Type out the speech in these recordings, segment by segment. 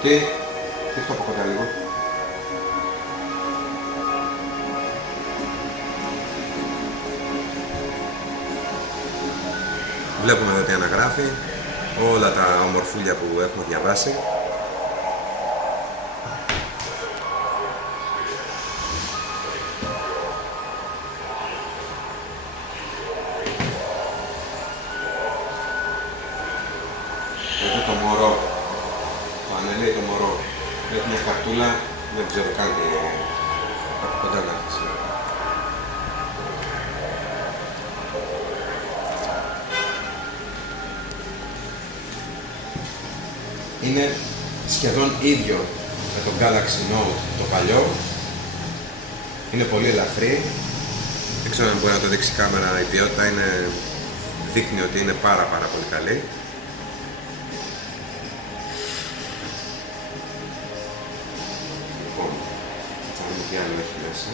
Φωτί, δείχνω από κοντά λίγο. Βλέπουμε εδώ τι αναγράφει, όλα τα ομορφούλια που έχουμε διαβάσει. Εδώ το μωρό, το ανελέει το μωρό, έχει μια καρτούλα, δεν ξέρω καν τι από κοντά να έρθει. Είναι σχεδόν ίδιο με το Galaxy Note το παλιό, είναι πολύ ελαφρύ, δεν ξέρω αν μπορεί να το δείξει η κάμερα, η ποιότητα δείχνει ότι είναι πάρα πολύ καλή. Λοιπόν, θα δούμε τι άλλο έχει μέσα.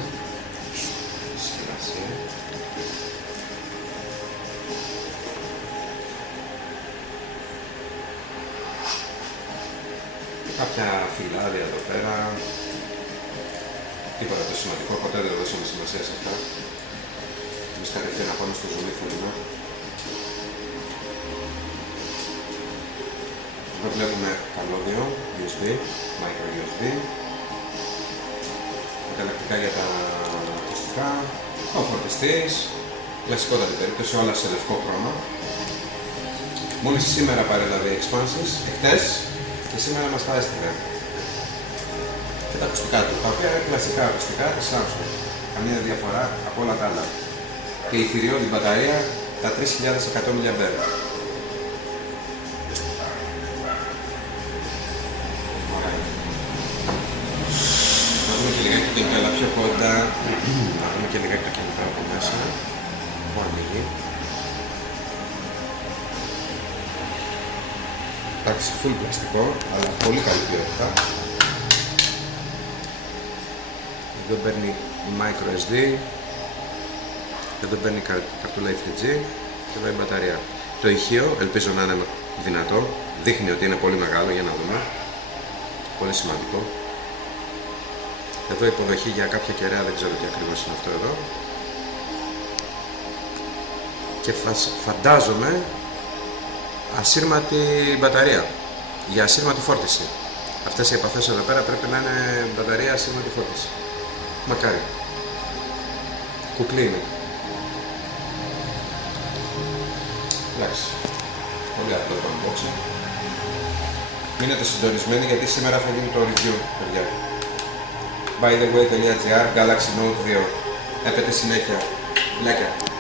Συσκευασία. Κάποια φυλάδια εδώ πέρα. Τίποτα το σημαντικό, ποτέ δεν δώσαμε σημασία σε αυτά. Εμείς κατευθείαν να πάμε στο zoom φωνήμα. Εδώ βλέπουμε καλώδιο, USB, micro USB. Ανταλλακτικά για τα ακουστικά. Ο φορτιστής. Κλασικότατη περίπτωση, όλα σε λευκό χρώμα. Μόλις σήμερα παρέλαβε η Expanses, εχθές και σήμερα μας τα έστειλε. Και τα ακουστικά του, τα οποία είναι κλασικά ακουστικά της Samsung. Καμία διαφορά από όλα τα άλλα. Και η θηριώδη μπαταρία τα 3100 mAh. Να δούμε και λιγάκι το κινητό, αλλά πιο κοντά. Να δούμε και λιγάκι το κινητό από μέσα. Πού ανοίγει. Εντάξει, full πλαστικό, αλλά πολύ καλή ποιότητα. Εδώ παίρνει micro SD, εδώ παίρνει καρτούλα E3G και εδώ η μπαταρία. Το ηχείο ελπίζω να είναι δυνατό, δείχνει ότι είναι πολύ μεγάλο, για να δούμε. Πολύ σημαντικό. Εδώ υποδοχή για κάποια κεραία, δεν ξέρω τι ακριβώς είναι αυτό εδώ. Και φαντάζομαι ασύρματη μπαταρία, για ασύρματη φόρτιση. Αυτές οι επαφές εδώ πέρα πρέπει να είναι μπαταρία ασύρματη φόρτιση. Μακάρι. Κουκλί είναι. Εντάξει. Πολύ απλό το unboxing. Μείνετε συντονισμένοι γιατί σήμερα θα γίνει το review, παιδιά. bytheway.gr Galaxy Note 2. Έπεται συνέχεια. Φιλάκια.